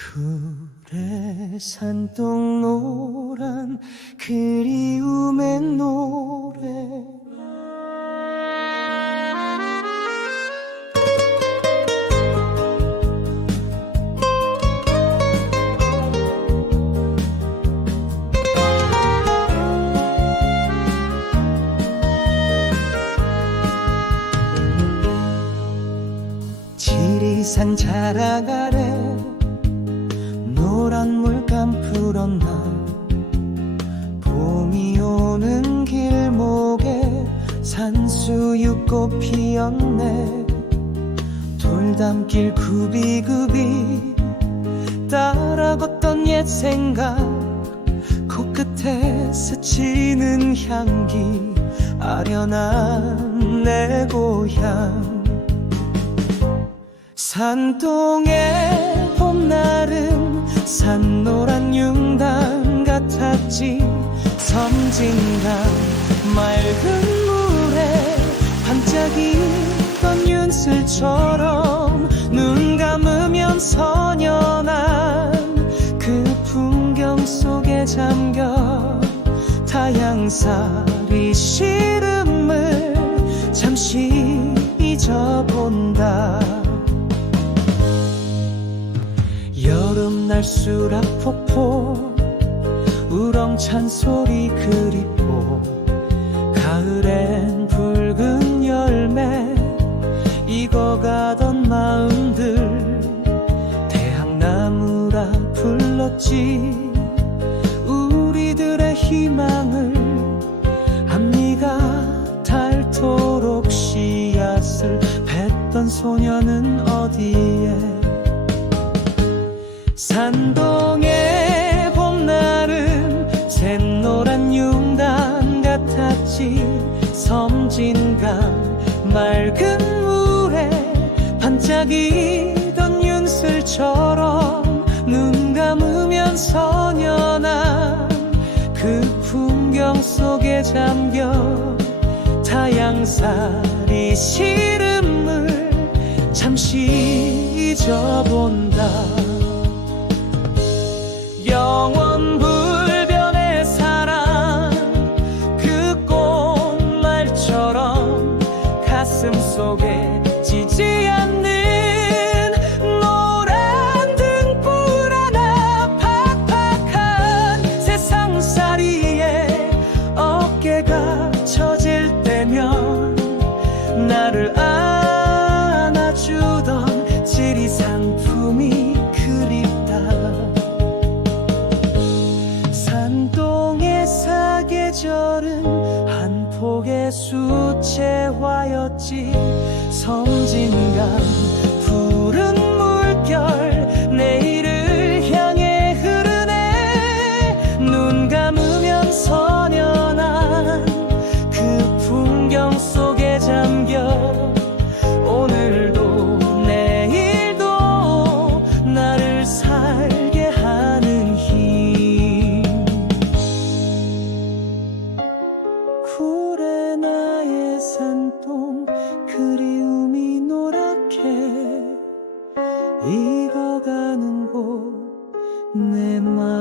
그래 산동 노란 그리움의 노래. 지리산 자락 아래 노란 물감 풀었나 봄이 오는 길목에 산수유꽃 피었네. 돌담길 굽이굽이 따라 걷던 옛 생각. 코끝에 스치는 향기 아련한 내 고향. 산동의 봄날은 산노란 융단 같았지. 섬진강 맑은 물에 반짝이던 윤슬처럼 눈 감으면 선연한 그 풍경 속에 잠겨 타양살이 시 여름날 수락 폭포 우렁찬 소리 그립고 가을엔 붉은 열매 익어가던 마음들 대학나무라 불렀지. 우리들의 희망을 앞니가 닳도록 씨앗을 뱉던 소녀는 산동의 봄날은 샛노란 융단 같았지. 섬진강 맑은 물에 반짝이던 윤슬처럼 눈 감으면 선연한 그 풍경 속에 잠겨 타양살이 시름을 잠시 잊어본다 수채화였지. 섬진강 산동 그리움이 노랗게 익어가는 곳내맘